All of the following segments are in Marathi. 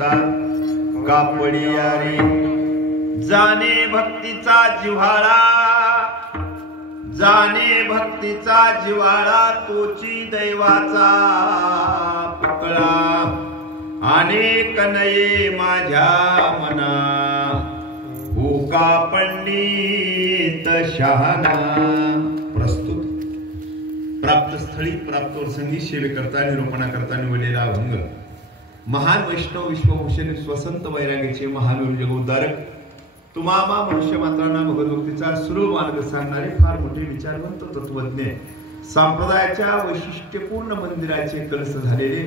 येतात कापडिया रे जाणे भक्तीचा जिव्हाळा जाणे भक्तीचा जिव्हाळा तोची दैवाचा पुतळा अनेक नये माझ्या मना ओका पंडित शहाणा. प्रस्तुत प्राप्तस्थळी प्राप्तोरसंगी सेवेकरता निरूपणाकरता निवडलेला अभंग महान वैष्णव विश्वभूषण स्वसंत वैराग्याचे महावीर जगोद्धारक तुम्हामा मनुष्य मात्रांना भगवद्भक्तीचा सुलभ मार्ग सांगणारे फार मोठे विचारवंत तत्वज्ञ संप्रदायाच्या वैशिष्ट्यपूर्ण मंदिराचे कलश झालेले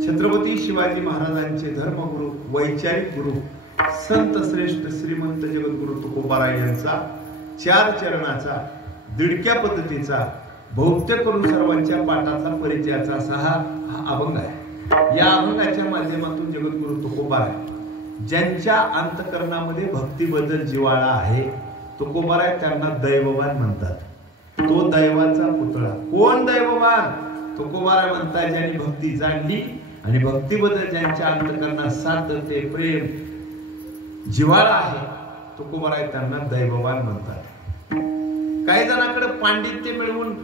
छत्रपती शिवाजी महाराजांचे धर्मगुरु वैचारिक गुरु संत श्रेष्ठ श्रीमंत जगद्गुरु तुकोबाराय यांचा चार चरणाचा दिडक्या पद्धतीचा बहुतेक करून सर्वांच्या पाठाचा परिचयाचा असा हा अभंग आहे. या अभंगाच्या माध्यमातून जगद्गुरु तुकोबाराय ज्यांच्या अंतकरणामध्ये भक्तीबद्दल जिव्हाळा आहे तुकोबाराय त्यांना दैववान म्हणतात. तो दैवाचा पुतळा. कोण दैववान? तुकोबाराय म्हणतात ज्यांनी भक्ती जाणली आणि भक्तीबद्दल ज्यांच्या अंतकरणात सातत्य प्रेम जिव्हाळा आहे तुकोबाराय त्यांना दैववान म्हणतात. काही जणांकडे पांडित्य मिळवून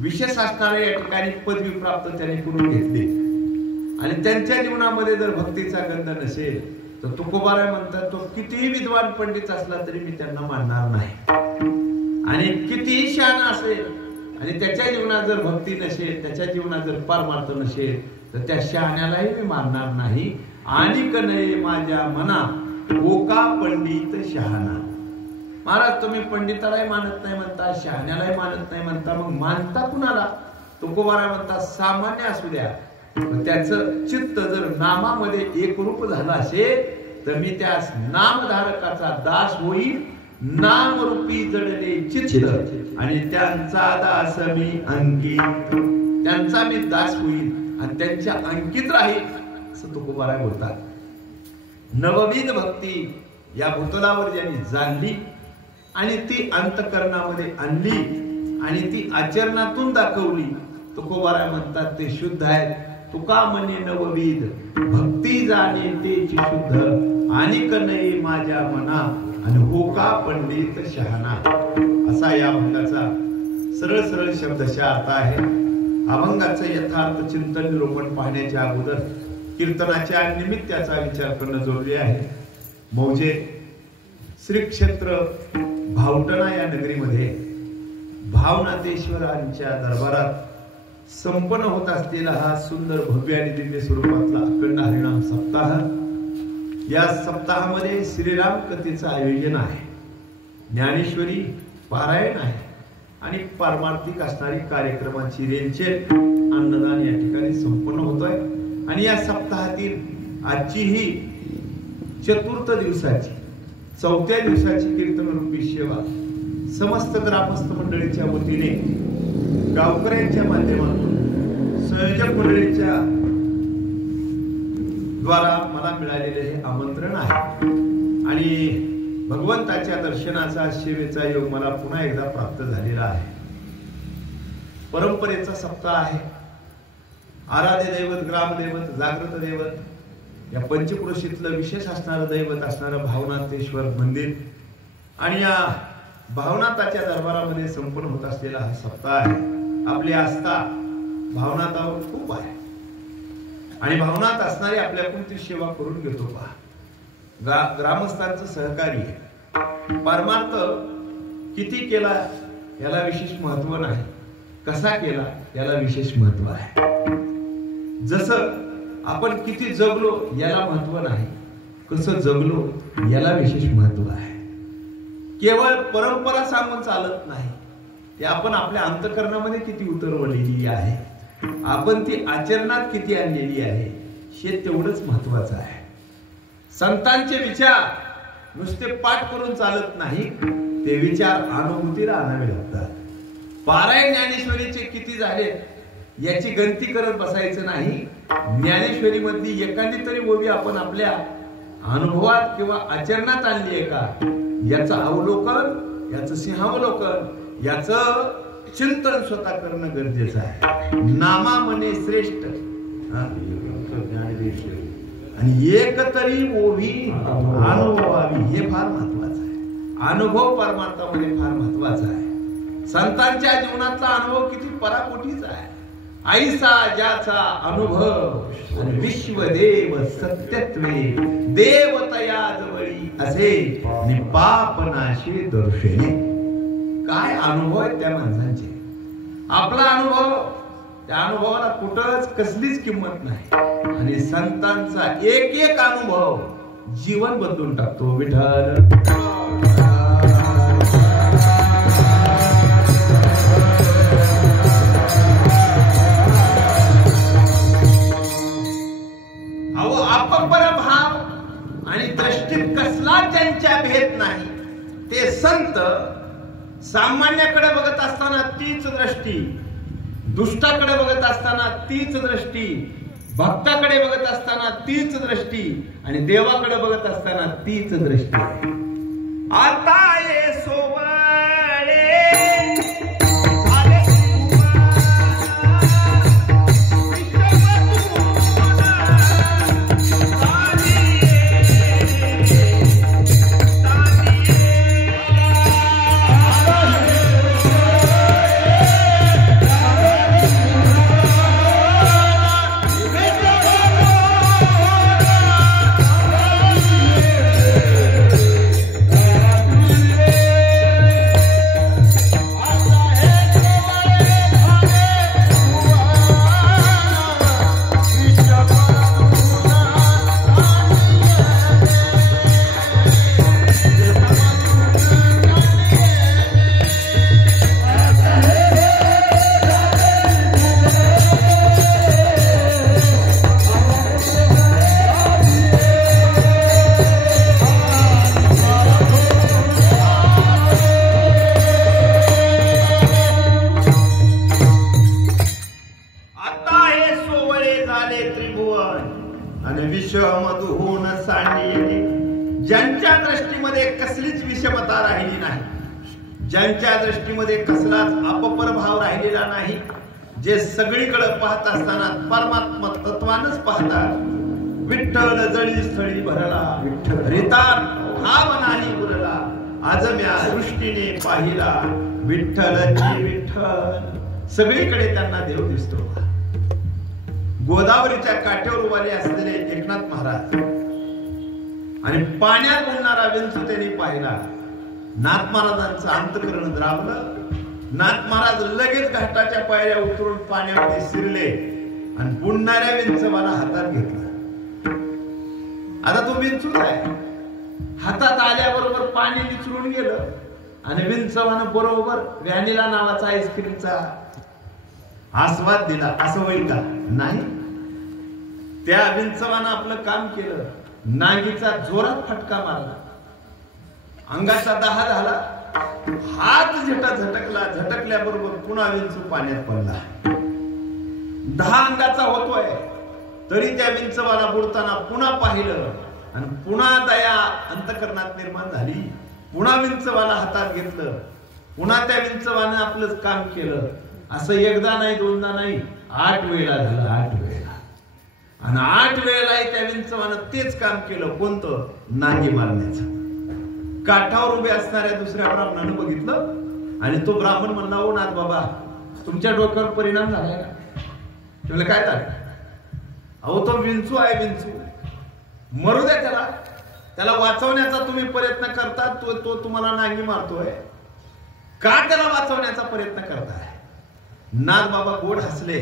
विशेष असणारे या ठिकाणी पदवी प्राप्त त्यांनी करून घेतली आणि त्यांच्या जीवनामध्ये जर भक्तीचा गंध नसेल तर तुकोबाराय म्हणतात तो कितीही विद्वान पंडित असला तरी मी त्यांना मानणार नाही. आणि कितीही शहाणा असेल आणि त्याच्या जीवनात जर भक्ती नसेल त्याच्या जीवनात जर पारमार्थ नसेल तर त्या शहाण्यालाही मी मानणार नाही. आणि कनये माझ्या मना ओका पंडित शहाणा. महाराज तुम्ही पंडितालाही मानत नाही म्हणता शहाण्यालाही मानत नाही म्हणता मग मानता कुणाला? तुकोबाराय म्हणतात सामान्य असू द्या त्याचं चित्त जर नामामध्ये एकरूप झालं असेल तर मी त्या नामधारकाचा दास होईल. नामरूपी जडले चित्त आणि त्यांचा दास मी अंकित. त्यांचा मी दास होईल आणि त्यांच्या अंकित राहील असं तुकोबाराय बोलतात. नवविध भक्ती या भूतलावर ज्यांनी जाणली आणि ती अंतकरणामध्ये आणली आणि ती आचरणातून दाखवली तुकोबाराय म्हणतात ते शुद्ध आहेत. तुका म्हणे नवविध भक्ती जाणे तेची शुद्ध आणि कनये माझ्या मना आणि होका पंडित शहाणा. असा या अभंगाचा सरळ सरळ शब्दशः अर्थ आहे. अभंगाचं यथार्थ चिंतन निरूपण पाहण्याच्या अगोदर कीर्तनाच्या निमित्ताचा विचार करणं जरुरी आहे. मौजे श्री क्षेत्र भावटणा या नगरीमध्ये भावनाथेश्वरांच्या दरबारात संपन्न होत असलेला हा सुंदर भव्य आणि दिव्य स्वरूपातला अखंड हरिनाम सप्ताह. या सप्ताहामध्ये श्रीराम कथेचं आयोजन आहे, ज्ञानेश्वरी पारायण आहे आणि पारमार्थिक असणारी कार्यक्रमाची रेलचेल अन्नदान या ठिकाणी संपन्न होतोय. आणि या सप्ताहातील आजची ही चतुर्थ दिवसाची चौथ्या दिवसाची कीर्तन रूपी सेवा समस्त ग्रामस्थ मंडळीच्या वतीने गावकऱ्यांच्या माध्यमातून संयोजक मंडळीच्या द्वारा मला मिळालेले हे आमंत्रण आहे आणि भगवंताच्या दर्शनाचा सेवेचा योग मला पुन्हा एकदा प्राप्त झालेला आहे. परंपरेचा सप्ताह आहे. आराध्य दैवत ग्रामदैवत जागृत दैवत या पंचक्रोशीतलं विशेष असणारं दैवत असणारं भावनाथेश्वर मंदिर आणि या भावनाथाच्या दरबारामध्ये संपन्न होत असलेला हा सप्ताह आहे. आपली आस्था भावनाथावर खूप आहे आणि भावनाथ असणारी आपल्याकडून ती सेवा करून घेतो. पहा ग्रामस्थांचं सहकार्य परमार्थ किती केला याला विशेष महत्व नाही, कसा केला याला विशेष महत्व आहे. जसं आपण किती जगलो याला महत्व नाही, कसं जगलो याला विशेष महत्व आहे. केवळ परंपरा सांगून चालत नाही, ते आपण आपल्या अंतकरणामध्ये किती उतरवलेली आहे, आपण ती आचरणात किती आणलेली आहे हे तेवढंच महत्वाचं आहे. संतांचे विचार नुसते पाठ करून चालत नाही, ते विचार अनुभूतीला आणावे लागतात. पारायण ज्ञानेश्वरीचे किती झाले याची गणती करत बसायचं नाही. ज्ञानेश्वरी मधली एखादी तरी ओवी आपण आपल्या अनुभवात किंवा आचरणात आणली आहे का याचं अवलोकन, याचं सिंहावलोकन, याचं चिंतन स्वतः करणं गरजेचं आहे. नामा म्हणे श्रेष्ठ आणि एक तरी ओवी अनुभवावी, हे फार महत्वाचं आहे. अनुभव परमार्थामध्ये फार महत्वाचा आहे. संतांच्या जीवनातला अनुभव किती पराकोटीचा आहे. ऐसा ज्याचा अनुभव आणि विश्वदेव सत्यत्वे देवतया जवळी असे पापनाशी दर्शने. काय अनुभव आहेत त्या माणसांचे. आपला अनुभव, त्या अनुभवाला कुठंच कसलीच किंमत नाही. आणि संतांचा एक एक अनुभव जीवन बदलून टाकतो. विठ्ठल अपरभाव आणि दृष्टीत कसला ज्यांच्या भेद नाही ते संत सामान्याकडे बघत असताना तीच दृष्टी, दुष्टाकडे बघत असताना तीच दृष्टी, भक्ताकडे बघत असताना तीच दृष्टी आणि देवाकडे बघत असताना तीच दृष्टी. आता ये सोवळे ज्यांच्या दृष्टीमध्ये कसलीच विषमता राहिली नाही, ज्यांच्या दृष्टीमध्ये कसलाच अपपरभाव राहिलेला नाही, जे सगळीकडे पाहत असताना परमात्मा तत्वानच पाहतात. विठ्ठल जळी स्थळी भरला, रितार भाव नाही उरला, आजम्या दृष्टीने पाहिला विठ्ठलची विठ्ठल. सगळीकडे त्यांना देव दिसतो. गोदावरीच्या काठ्यावर उभारले असलेले एकनाथ महाराज आणि पाण्यात बुडणारा विंचू त्यांनी पाहिला. नाथ महाराजांचं अंतःकरण द्रावलं. नाथ महाराज लगेच घाटाच्या पायऱ्या उतरून पाण्यामध्ये शिरले आणि बुडणाऱ्या विंचवाला हातात घेतलं. आता तो विंचूच आहे. हातात आल्याबरोबर पाणी विचरून गेलं आणि विंचवानं बरोबर व्हॅनिला नावाचा आईस्क्रीमचा आस्वाद दिला. असं होईल का? नाही. त्या विंचवानं आपलं काम केलं. नागीचा जोरात फटका मारला, अंगाचा दाह झाला, हात झटकला. झटकल्याबरोबर पुन्हा विंचू पाण्यात पडला. 10 अंगाचा होतोय तरी त्या विंचवाला बुडताना पुन्हा पाहिलं आणि पुन्हा दया अंतःकरणात निर्माण झाली. पुन्हा विंचवाला हातात घेतलं. पुन्हा त्या विंचवानं आपलं काम केलं. असं एकदा नाही, दोनदा नाही, 8 वेळा झालं. 8 वेळा. आणि 8 वेळेला त्या विंचवानं तेच काम केलं. कोणतं? नांगी मारण्याचं. काठावर उभे असणाऱ्या दुसऱ्या ब्राह्मणानं बघितलं आणि तो ब्राह्मण म्हणला, ओ नाथ बाबा, तुमच्या डोक्यावर परिणाम झालाय का? तुला काय झालं? अहो, तो विंचू आहे. विंचू मरू द्या त्याला. त्याला वाचवण्याचा तुम्ही प्रयत्न करता, तो तुम्हाला नांगी मारतोय. का त्याला वाचवण्याचा प्रयत्न करताय? नाथ बाबा गोड हसले.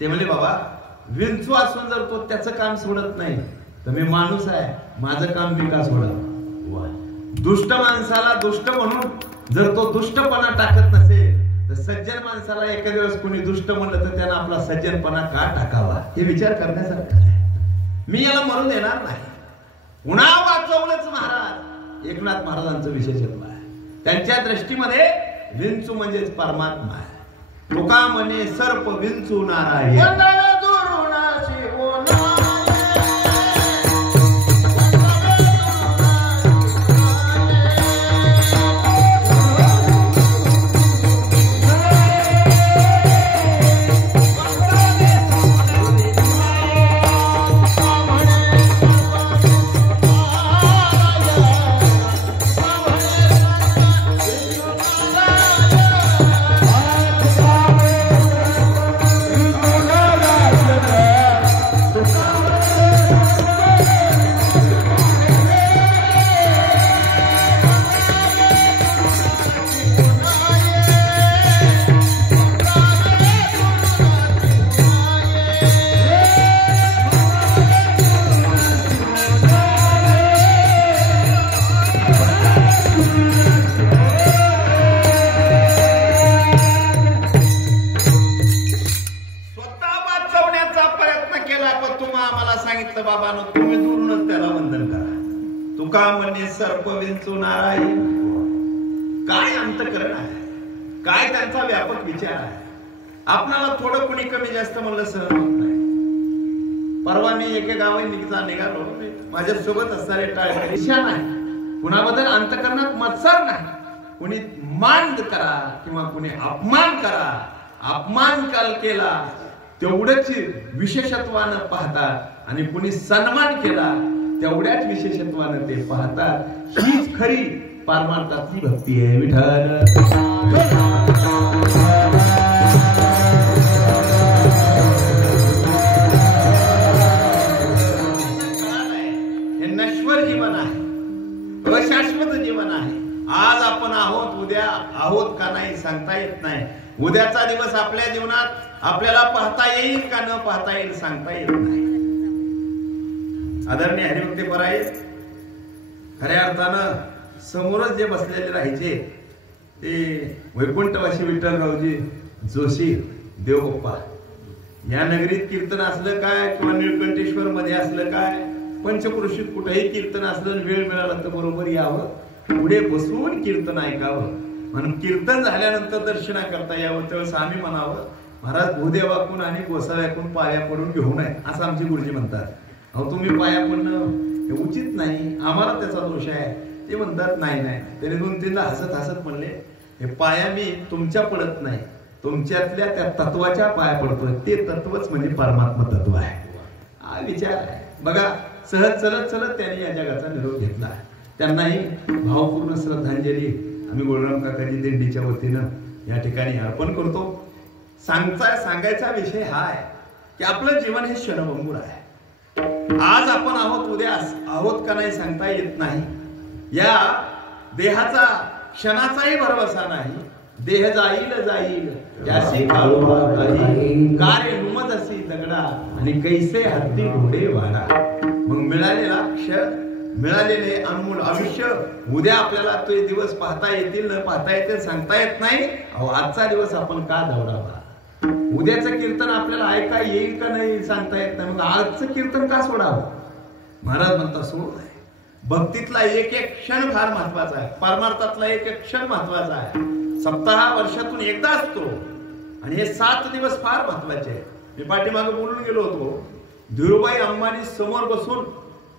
ते म्हणले, बाबा, विंचू असून जर तो त्याचं काम सोडत नाही तर मी माणूस आहे, माझं काम मी का सोडावं? दुष्ट माणसाला दुष्ट म्हणून जर तो दुष्टपणा टाकत नसेल तर सज्जन माणसाला एखाद्या वेळेस कोणी दुष्ट म्हणलं तर त्यानं आपला सज्जनपणा का टाकावा हे विचार करण्यासारखं आहे. मी याला म्हणून देणार नाही. पुन्हा वाचवलंच महाराज. एकनाथ महाराजांचं विशेषत्व आहे. त्यांच्या दृष्टीमध्ये विंचू म्हणजेच परमात्मा आहे. तुका म्हणे सर्प विंचू नारायण. काय अंतःकरण आहे, काय त्यांचा व्यापक विचार आहे. आपल्याला थोडं कोणी कमी जास्त म्हणलं सहन होत नाही. परवा मी एका गावी निघालो, माझ्या सोबत असणारे टाळकरी दिशा नाही, कुणाबद्दल अंतःकरणात मत्सर नाही. कुणी मान करा किंवा कुणी अपमान करा, अपमान काल केला तेवढंच विशेषत्वानं पाहतात आणि कुणी सन्मान केला तेवढ्याच विशेषत्वानं ते पाहतात. हीच खरी पारमार्थातली भक्ती आहे. विठ्ठल हे नश्वर जीवन आहे, अशाश्वत जीवन आहे. आज आपण आहोत, उद्या आहोत का नाही सांगता येत नाही. उद्याचा दिवस आपल्या जीवनात आपल्याला पाहता येईल का न पाहता येईल सांगता येत नाही. आदरणीय हरिभक्ती पराये, खऱ्या अर्थानं समोरच जे बसलेले राहायचे ते वैकुंठवासी विठ्ठलरावजी जोशी देवबाप्पा. या नगरीत कीर्तन असलं काय किंवा निळकंठेश्वर मध्ये असलं काय, पंचक्रोशीत कुठेही कीर्तन असलं, वेळ मिळाला तर बरोबर यावं, पुढे बसून कीर्तन ऐकावं. म्हणून कीर्तन झाल्यानंतर दर्शना करता यावं. त्यावेळेस आम्ही म्हणावं, महाराज भूदेवाकून आणि गोसाव्याकून पाया पडून घेऊ नये असं आमचे गुरुजी म्हणतात. अहो तुम्ही पाया पडणं हे उचित नाही, आम्हाला त्याचा दोष आहे. ते म्हणतात नाही नाही. त्याने 2-3दा हसत हसत म्हणले, हे पाया मी तुमच्या पडत नाही, तुमच्यातल्या त्या तत्वाच्या पाया पडतोय. ते तत्वच म्हणजे परमात्मा तत्व आहे. हा विचार आहे बघा. सहज चलत चलत त्यांनी या जगाचा निरोप घेतला. त्यांनाही भावपूर्ण श्रद्धांजली आम्ही गोळराम काकाजी दिंडीच्या वतीनं या ठिकाणी अर्पण करतो. सांगायचा विषय हा आहे की आपलं जीवन हे क्षणभंगूर आहे. आज आपण आहोत, उद्या आहोत का नाही सांगता येत नाही. या देहाचा क्षणाचाही भरवसा नाही. देह जाईल जाईल त्याशी कार्य नुमत असी दगडा आणि कैसे हत्ती घोडे वाडा. मग मिळालेला क्षण, मिळालेले अनमोल आयुष्य उद्या आपल्याला तो दिवस पाहता येतील न पाहता येतील सांगता येत नाही. अहो आजचा दिवस आपण का दौडावा. उद्याचं कीर्तन आपल्याला ऐका येईल का नाही सांगता येत नाही. मग आजचं कीर्तन का सोडावं. महाराज म्हणता सोड आहे. भक्तीतला एक एक क्षण फार महत्वाचा आहे. परमार्थातला एक एक क्षण महत्वाचा आहे. सप्ताह वर्षातून एकदा असतो आणि हे 7 दिवस फार महत्वाचे आहेत. मी पाठीमागे बोलून गेलो होतो, धीरूभाई अंबानी समोर बसून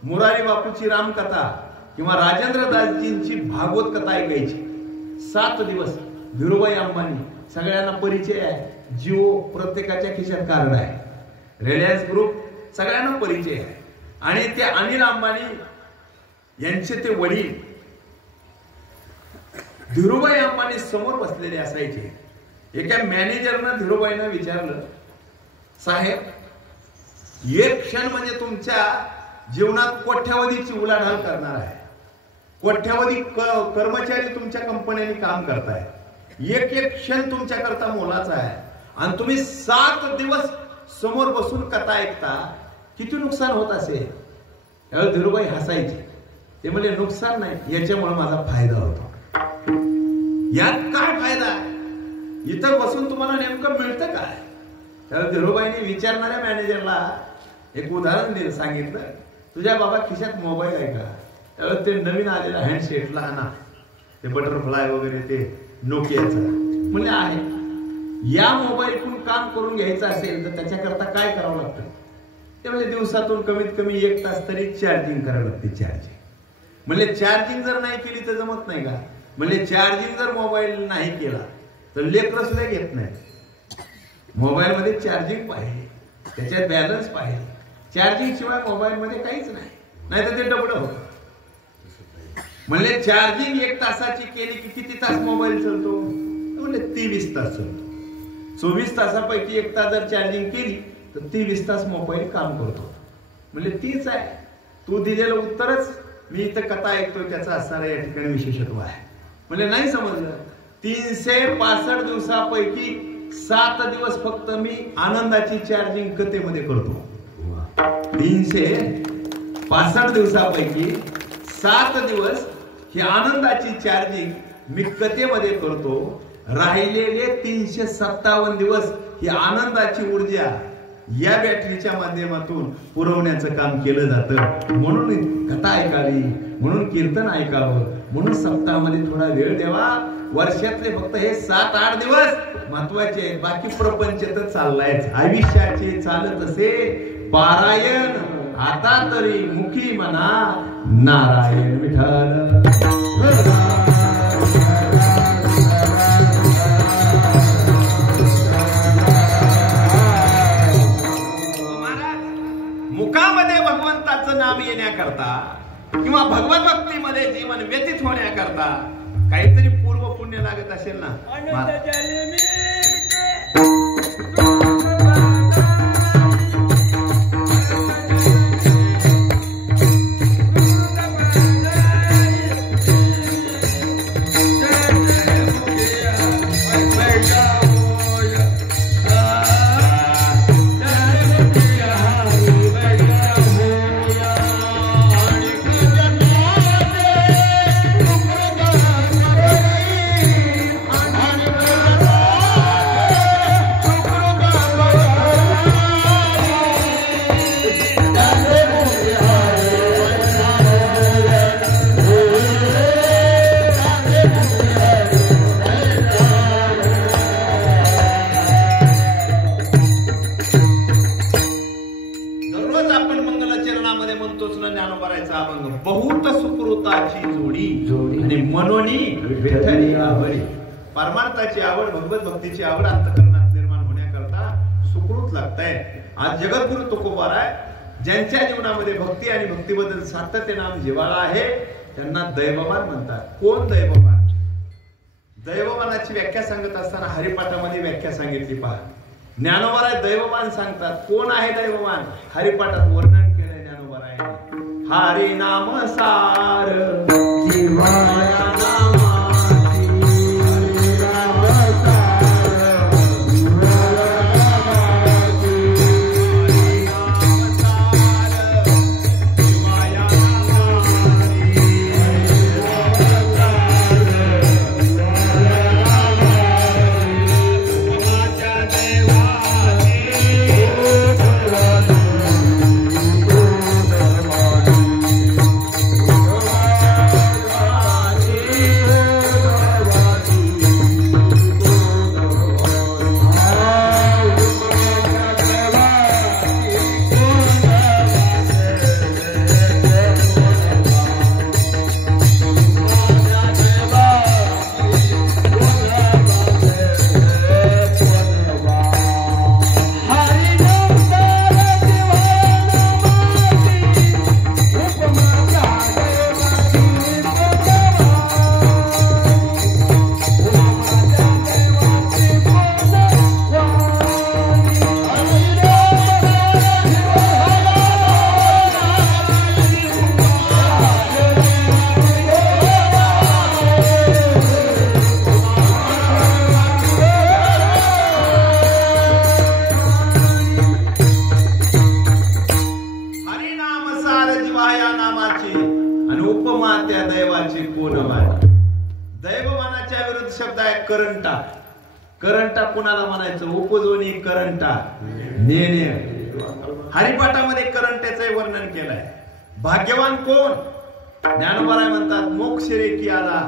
मुरारी बापूची रामकथा किंवा राजेंद्र दासजींची भागवत कथा ऐकायची. 7 दिवस धीरूभाई अंबानी, सगळ्यांना परिचय आहे. जिओ प्रत्येकाच्या खिशात कार्ड आहे. रिलायन्स ग्रुप सगळ्यांना परिचय आहे. आणि ते अनिल अंबानी यांचे ते वडील धीरूभाई अंबानी समोर बसलेले असायचे. एका मॅनेजरनं धीरूभाईंना विचारलं, साहेब एक क्षण म्हणजे तुमच्या जीवनात कोट्यावधीची उलाढाल करणार आहे. कोट्यावधी कर्मचारी तुमच्या कंपन्यांनी काम करताय. एक एक क्षण तुमच्या करता मोलाचा आहे आणि तुम्ही 7 दिवस समोर बसून कथा ऐकता, किती नुकसान होत असेल. त्यावेळी धीरूभाई हसायचे. ते म्हणजे नुकसान नाही, याच्यामुळे माझा फायदा होतो. यात काय फायदा आहे, इथं बसून तुम्हाला नेमकं मिळतं काय. त्यावेळी धीरूभाईंनी विचारणाऱ्या मॅनेजरला एक उदाहरण सांगितलं, तुझ्या बाबा खिशात मोबाईल आहे का. त्यावेळी ते नवीन आलेला हँडसेट लहान, ते बटरफ्लाय वगैरे ते नोकियाचं म्हणजे आहे. या मोबाईलतून काम करून घ्यायचं असेल तर त्याच्याकरता काय करावं लागतं. ते म्हणजे दिवसातून कमीत कमी 1 तास तरी चार्जिंग करावं लागते. चार्जिंग म्हणजे चार्जिंग जर नाही केली तर जमत नाही का. म्हणजे चार्जिंग जर मोबाईल नाही केला तर लेकरं सुद्धा घेत नाही. मोबाईल मध्ये चार्जिंग पाहिजे, त्याच्यात बॅलन्स पाहिजे. चार्जिंग शिवाय मोबाईल मध्ये काहीच नाही, नाही तर ते डबडं होतं. म्हणजे चार्जिंग 1 तासाची केली की किती तास मोबाईल चालतो. म्हणजे 23 तास चालतो. 24 तासापैकी 1 तास जर चार्जिंग केली तर 23 तास मोबाईल काम करतो. म्हणजे तीच आहे. तू दिलेलं उत्तरच मी इथं कथा ऐकतोय त्याचा असणारा या ठिकाणी विशेषत्व आहे. म्हणजे नाही समजलं, 365 दिवसापैकी 7 दिवस फक्त मी आनंदाची चार्जिंग कथेमध्ये करतो. 365 दिवसापैकी 7 दिवस ही आनंदाची चार्जिंग मी कथेमध्ये करतो. राहिलेले 357 दिवस ही आनंदाची ऊर्जा या बॅटरीच्या माध्यमातून पुरवण्याचं काम केलं जातं. म्हणून कथा ऐकावी, म्हणून कीर्तन ऐकावं, म्हणून सप्ताहामध्ये थोडा वेळ द्यावा. वर्षातले फक्त हे 7-8 दिवस महत्वाचे आहेत, बाकी प्रपंच तर चाललायच. आयुष्याचे चालत असे पारायण, आता तरी मुखी म्हणा नारायण विठ्ठल. मुखामध्ये भगवंताचं नाम येण्याकरता किंवा भगवत भक्तीमध्ये जीवन व्यतीत होण्याकरता काहीतरी पूर्व पुण्य लागत असेल ना. परमार्थाची आवड, भगवत भक्तीची आवड अंतःकरणात निर्माण होण्याकरता सुकृत लागतंय. आज जगद्गुरु तुकोबाराय ज्यांच्या जीवनामध्ये भक्ती आणि भक्तीबद्दल सातत्य नाम जिव्हाळा आहे त्यांना दैववान म्हणतात. कोण दैववान? दैववानाची व्याख्या सांगत असताना हरिपाठामध्ये व्याख्या सांगितली पहा. ज्ञानोबाराय दैववान सांगतात. कोण आहे दैववान? हरिपाठात वर्णन केलंय ज्ञानोबाराय. हरि नाम सार जिव्हाळा करंटा कुणाला म्हणायचं? उपजोनी करंटा नेणे. हरिपाठामध्ये करंट्याचे वर्णन केलंय. भाग्यवान कोण? ज्ञानोबाराय म्हणतात मोक्ष रेखी आला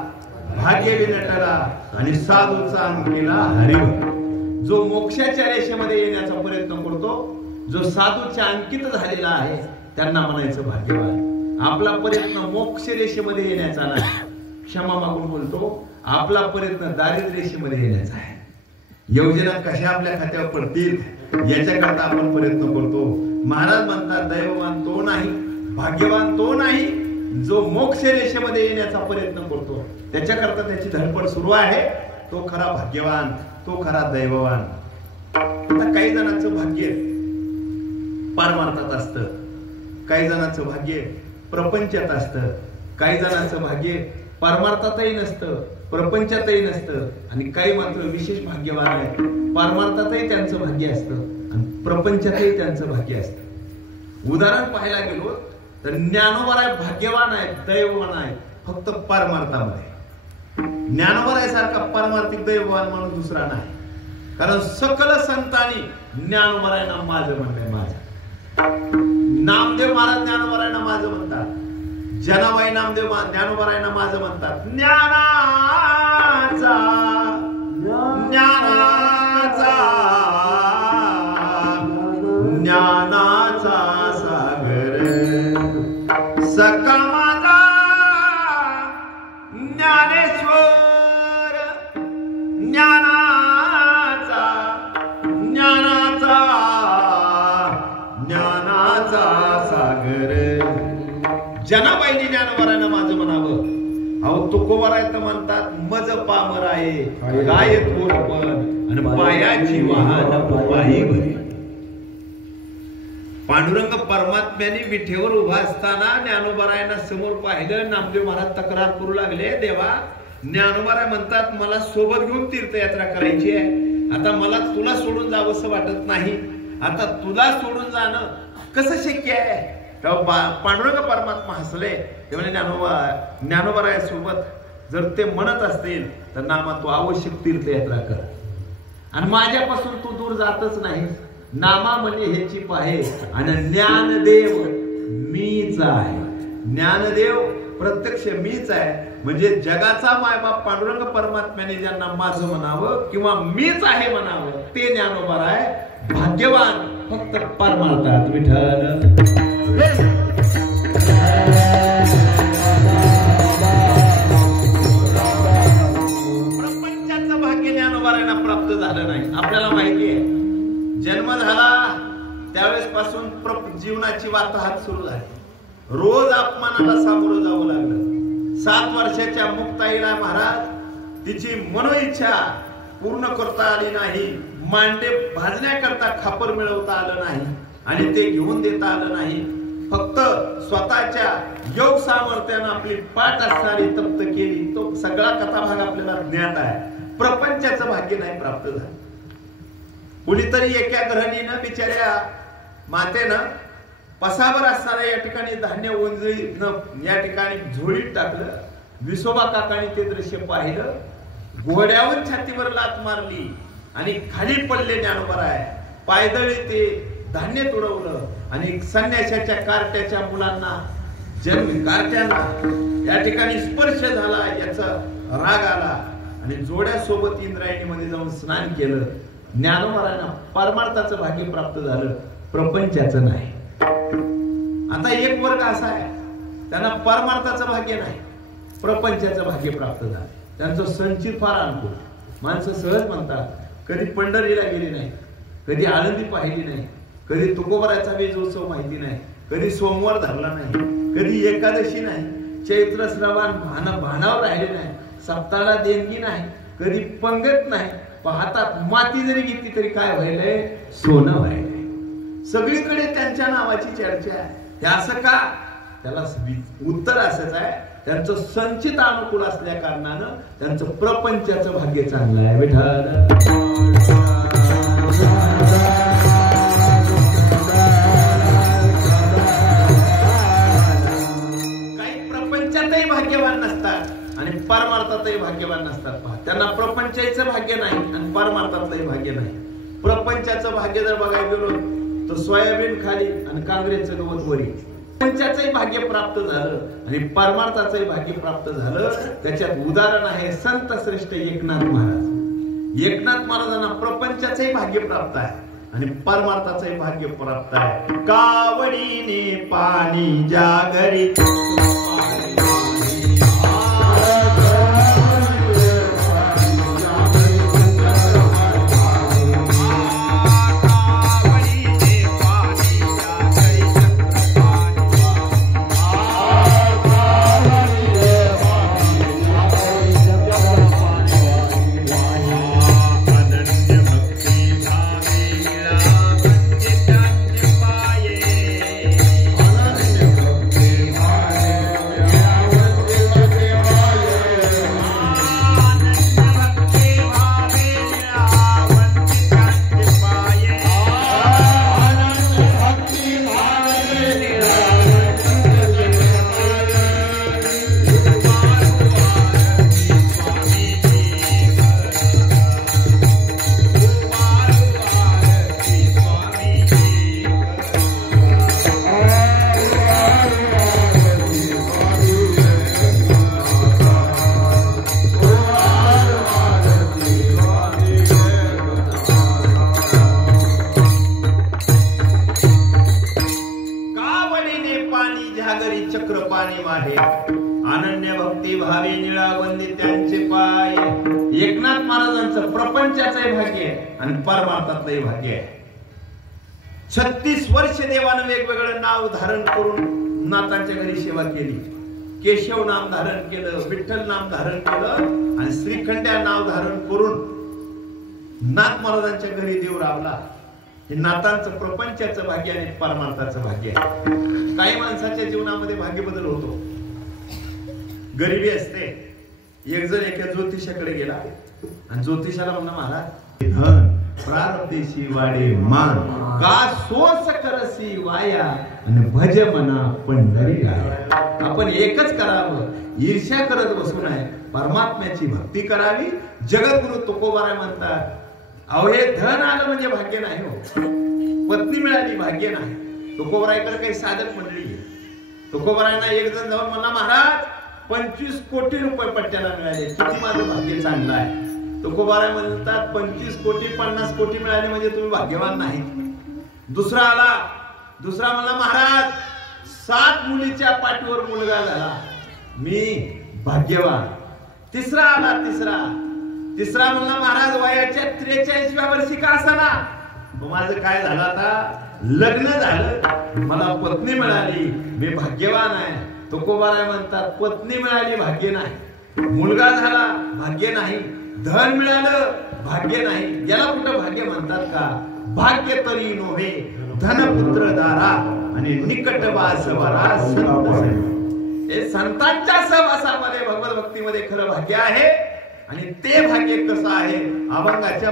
भाग्यवी नटला आणि साधूचा अंकिला हरिवर. जो मोक्षाच्या रेषेमध्ये येण्याचा प्रयत्न करतो, जो साधूच्या अंकित झालेला आहे त्यांना म्हणायचं भाग्यवान. आपला प्रयत्न मोक्ष रेषेमध्ये येण्याचा नाही, क्षमा मागून बोलतो, आपला प्रयत्न दारिद्र्य रेषेमध्ये येण्याचा आहे. योजना कशा आपल्या खात्यावर पडतील याच्याकरता आपण प्रयत्न करतो. महाराज म्हणतात दैववान तो नाही, भाग्यवान तो नाही, जो मोक्ष रेषेमध्ये येण्याचा प्रयत्न करतो. त्याच्याकरता त्याची धडपड सुरू आहे. तो खरा भाग्यवान, तो खरा दैववान. आता काही जणांचं भाग्य पारमार्थात असतं, काही जणांचं भाग्य प्रपंचात असतं, काही जणांचं भाग्य परमार्थातही नसतं, प्रपंचातही नसतं, आणि काही मात्र विशेष भाग्यवान आहेत. परमार्थातही त्यांचं भाग्य असतं आणि प्रपंचातही त्यांचं भाग्य असतं. उदाहरण पाहायला गेलो तर ज्ञानोबाराय भाग्यवान आहेत, दैववान आहेत फक्त परमार्थामध्ये. ज्ञानोबाराय सारखा परमार्थिक दैववान म्हणून दुसरा नाही. कारण सकल संतांनी ज्ञानोबरायांना माझं म्हणलंय. माझं नामदेव महाराज ज्ञानोबरायांना माझं म्हणतात. जनाबाई नामदेव ज्ञानोबरायांना माझं म्हणतात. ज्ञानाचा सागर सका माझा ज्ञानेश्वर. ज्ञानाचा सागर. जनाबाईंनी ज्ञानोबरायांना माझं म्हणावं. अहो तुकोबराय तर म्हणतात मज पामर आहे काय थोरपण आणि पायाची वाहन पायी भरी. पांडुरंग परमात्म्याने विठेवर उभा असताना ज्ञानोबरायांना समोर पाहिलं. नामदेव महाराज तक्रार करू लागले. देवा ज्ञानोबराय म्हणतात मला सोबत घेऊन तीर्थयात्रा करायची आहे. आता मला तुला सोडून जावंसं वाटत नाही. आता तुला सोडून जाणं कसं शक्य आहे. पांडुरंग परमात्मा हसले. ते म्हणजे ज्ञानोबराया सोबत जर ते म्हणत असतील तर नामा तू आवश्यक तीर्थयात्रा कर आणि माझ्यापासून तू दूर जातच नाही. नामा म्हणजे ह्याची पाहे आणि ज्ञानदेव मीच आहे. ज्ञानदेव प्रत्यक्ष मीच आहे. म्हणजे जगाचा मायबाप पांडुरंग परमात्म्याने ज्यांना माझं म्हणावं किंवा मीच आहे म्हणावं ते ज्ञानोबराय भाग्यवान. फक्त परमार्थात विठ्ठल. प्रपंचाचं भाग्य ज्ञानोबरायांना प्राप्त झालं नाही. आपल्याला माहिती आहे जन्म झाला त्यावेळेस पासून जीवनाची वाताहत सुरू झाली. रोज अपमानाला सामोरं जावं लागलं. 7 वर्षाच्या मुक्ताईला महाराज तिची मनोइच्छा पूर्ण करता आली नाही. मांडे भाजण्याकरता खापर मिळवता आलं नाही आणि ते घेऊन देता आलं नाही. फक्त स्वतःच्या योग सामर्थ्यानं आपली पाठ असणारी तप्त केली. तो सगळा कथाभाग आपल्याला ज्ञात आहे. प्रपंचाचं भाग्य नाही प्राप्त झालं. कुणीतरी एका गृहिणीनं बिचाऱ्या मातेनं पसावर असणाऱ्या या ठिकाणी धान्य ओंजळीनं या ठिकाणी झोळीत टाकलं. विसोबा काकाने ते दृश्य पाहिलं. घोड्यावर छातीवर लात मारली आणि खाली पडले ज्ञानोबराय. पायदळी ते धान्य तुडवलं आणि संन्याशाच्या कार्ट्याच्या मुलांना कार्ट्यांना या ठिकाणी स्पर्श झाला. याचा राग आला आणि जोड्यासोबत इंद्रायणीमध्ये जाऊन स्नान केलं. ज्ञानोबरायांना परमार्थाचं भाग्य प्राप्त झालं, प्रपंचाचं नाही. आता एक वर्ग असा आहे त्यांना परमार्थाचं भाग्य नाही, प्रपंचाचं भाग्य प्राप्त झालं. त्यांचं संचित फार अनुकूल. माणसं सहज म्हणतात कधी पंढरीला गेली नाही, कधी आळंदी पाहिली नाही, कधी तुकोबराचा बीजोत्सव माहिती नाही, कधी सोमवार धरला नाही, कधी एकादशी नाही, चैत्र श्रावण भानावर राहिले नाही, सप्ताहाला देणगी नाही, कधी पंगत नाही. पाहतात माती जरी घेतली तरी काय व्हायलंय, सोनं व्हायलंय. सगळीकडे त्यांच्या नावाची चर्चा आहे. हे असं का? त्याला उत्तर असंच आहे, त्यांचं संचित अनुकूल असल्या कारणानं त्यांचं प्रपंचाचं भाग्य चांगलं आहे. काही प्रपंचातही भाग्यवान नसतात आणि परमार्थातही भाग्यवान नसतात. त्यांना प्रपंचाचं भाग्य नाही आणि परमार्थातलंही भाग्य नाही. प्रपंचाचं भाग्य जर बघायला गेलो तर सोयाबीन खाली आणि काँग्रेसचं गवत वरी. प्रपंचाचंही भाग्य प्राप्त झालं आणि परमार्थाचंही भाग्य प्राप्त झालं. त्याच्यात उदाहरण आहे संत श्रेष्ठ एकनाथ महाराज. एकनाथ महाराजांना प्रपंचाचंही भाग्य प्राप्त आहे आणि परमार्थाचंही भाग्य प्राप्त आहे. कावडीने पाणी जागरी नातांचं प्रपंचाचंही भाग्य आहे आणि परमार्थातलंही भाग्य आहे. 36 वर्ष देवानं वेगवेगळं नाव धारण करून नातांच्या घरी सेवा केली. केशव नाम धारण केलं, विठ्ठल नाम धारण केलं आणि श्रीखंड्या नाव धारण करून नाथ महाराजांच्या घरी देव रावला. हे नातांचं प्रपंचाचं भाग्य आणि परमार्थाचं भाग्य आहे. काही माणसाच्या जीवनामध्ये भाग्य बदल होतो. गरिबी असते. एक जण एका ज्योतिषाकडे गेला आणि ज्योतिषाला म्हणला, महाराज धन प्रारब्धेशी वाडे मान का सोस करसी वाया आणि भज मना पंढरी राया. आपण एकच करावं, ईर्ष्या करत बसू नये, परमात्म्याची भक्ती करावी. जगद्गुरु तुकोबाराय म्हणतात, अहो हे धन आलं म्हणजे भाग्य नाही हो, पत्नी मिळाली भाग्य नाही. तुकोबारायकडे काही साधक मंडळी आहे. तुकोबारायांना एक जण जाऊन म्हणला, महाराज 25 कोटी रुपये पट्ट्याला मिळाले, किती माझं भाग्य चांगलं आहे. तुकोबाराय म्हणतात 25 कोटी 50 कोटी मिळाले म्हणजे तुम्ही भाग्यवान नाही. दुसरा आला, दुसरा म्हणला, महाराज 7 मुलीच्या पाठीवर मुलगा झाला, मी भाग्यवान. तिसरा आला, तिसरा म्हणला, महाराज वयाच्या 43व्या वर्षी का असना, माझं काय झालं, आता लग्न झालं, मला पत्नी मिळाली, मी भाग्यवान आहे. तुकोबाराय म्हणतात पत्नी मिळाली भाग्य नाही, मुलगा झाला भाग्य नाही, धन मिळालं भाग्य नाही. याला कुठं भाग्य म्हणतात का? भाग्य तरी नोहे धनपुत्र दारा आणि निकटवास वरा संत. हे संतांच्या सहवासामध्ये भगवत भक्तीमध्ये खरं भाग्य आहे. आणि ते भाग्य कसं आहे? अभंगाच्या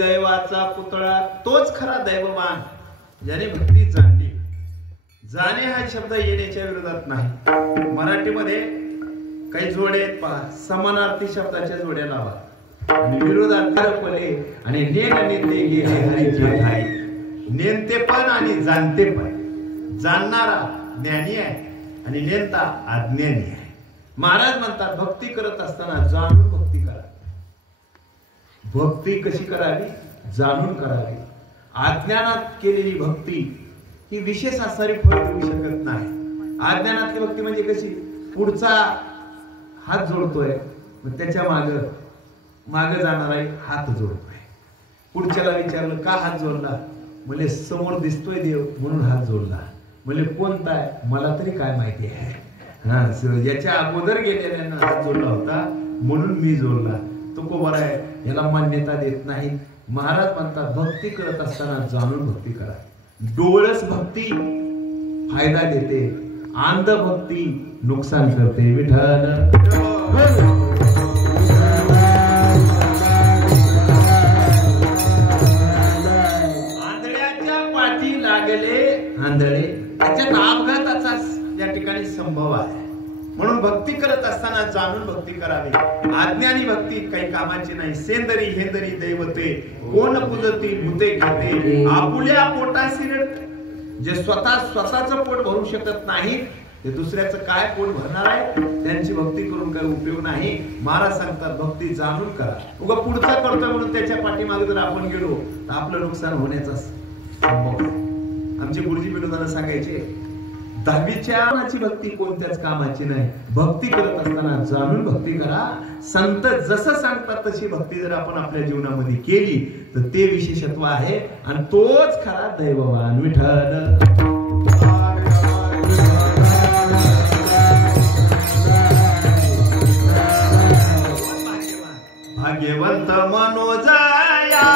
दैवाचा पुतळा तोच खरा दैवमान ज्याने भक्ती जाणली. जाणे हा शब्द येण्याच्या विरोधात नाही. मराठीमध्ये काही जोडे आहेत पहा, समानार्थी शब्दाच्या जोड्या लावा आणि विरोधार्थी आणि नेन नेते गेले हरीचे ठाई. नेनतेपण आणि जाणतेपण. जाणणारा ज्ञानी आहे आणि नेता अज्ञानी आहे. महाराज म्हणतात भक्ती करत असताना जाणून भक्ती करा. भक्ती कशी करावी? जाणून करावी. अज्ञानात केलेली भक्ती ही विशेष असणारी फळ देऊ शकत नाही. अज्ञानातली भक्ती म्हणजे कशी? पुढचा हात जोडतोय, मग त्याच्या माग जाणारा हात जोडतोय. पुढच्याला विचारलं का हात जोडला, म्हणजे समोर दिसतोय देव म्हणून हात जोडला. म्हणजे कोणता आहे मला तरी काय माहिती आहे. हा, याच्या अगोदर गेलेल्यांना हात जोडला होता म्हणून मी जोडला. तो को बरा आहे, याला मान्यता देत नाही. महाराज म्हणतात भक्ती करत असताना जाणून भक्ती करा. डोळस भक्ती फायदा देते, अंध भक्ती नुकसान करते. विठ्ठल आंधळ्याच्या पाठी लागले आंधळे, त्याच्यात अपघाताचा या ठिकाणी संभव आहे. म्हणून भक्ती करत असताना जाणून भक्ती करावी. अज्ञानी भक्ती काही कामाची नाही. सेंदरी हेंदरी दैवते कोण पूजती भूते घेते. आपुल्या पोटाशी जे स्वतःचं पोट भरू शकत नाही ते दुसऱ्याचं काय पोट भरणार आहे. त्यांची भक्ती करून काही उपयोग नाही. महाराज सांगतात भक्ती जाणून करा. उगा पुढचा करतोय म्हणून त्याच्या पाठीमागे जर आपण गेलो तर आपलं नुकसान होण्याचा संभव आहे. आमचे गुरुजी विनोदानं सांगायचे 10वीच्या भक्ती कोणत्याच कामाची नाही. भक्ती करत असताना जाणून भक्ती करा. संत जसं सांगतात तशी भक्ती जर आपण आपल्या जीवनामध्ये केली तर ते विशेषत्व आहे आणि तोच खरा दैववान. विठ्ठल भाग्यवंत मनोजया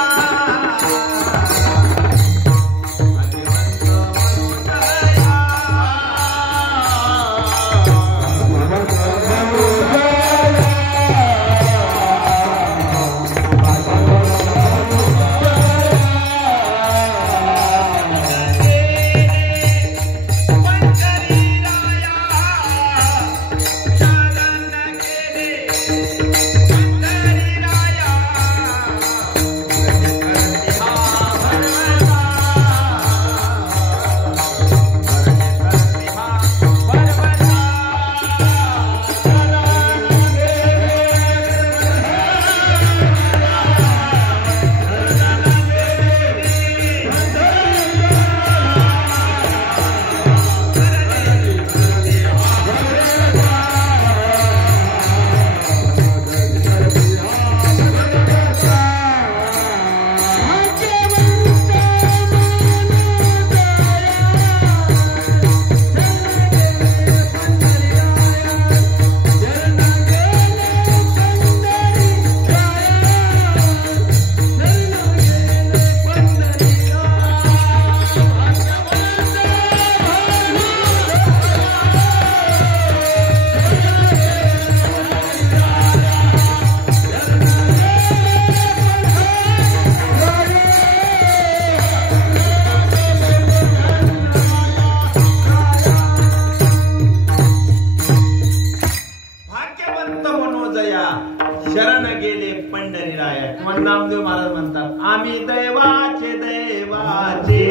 शरण गेले पंढरीराया. नामदेव महाराज म्हणतात आम्ही दैवाचे दैवाचे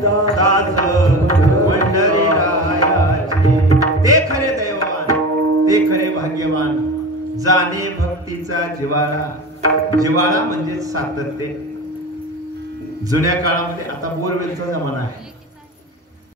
दास पंढरीरायाचे. ते खरे दैववान, ते खरे भाग्यवान. जाणे भक्तीचा जिव्हाळा. जिव्हाळा म्हणजे सातत्य. जुन्या काळामध्ये आता बोरवेलचा जमाना आहे.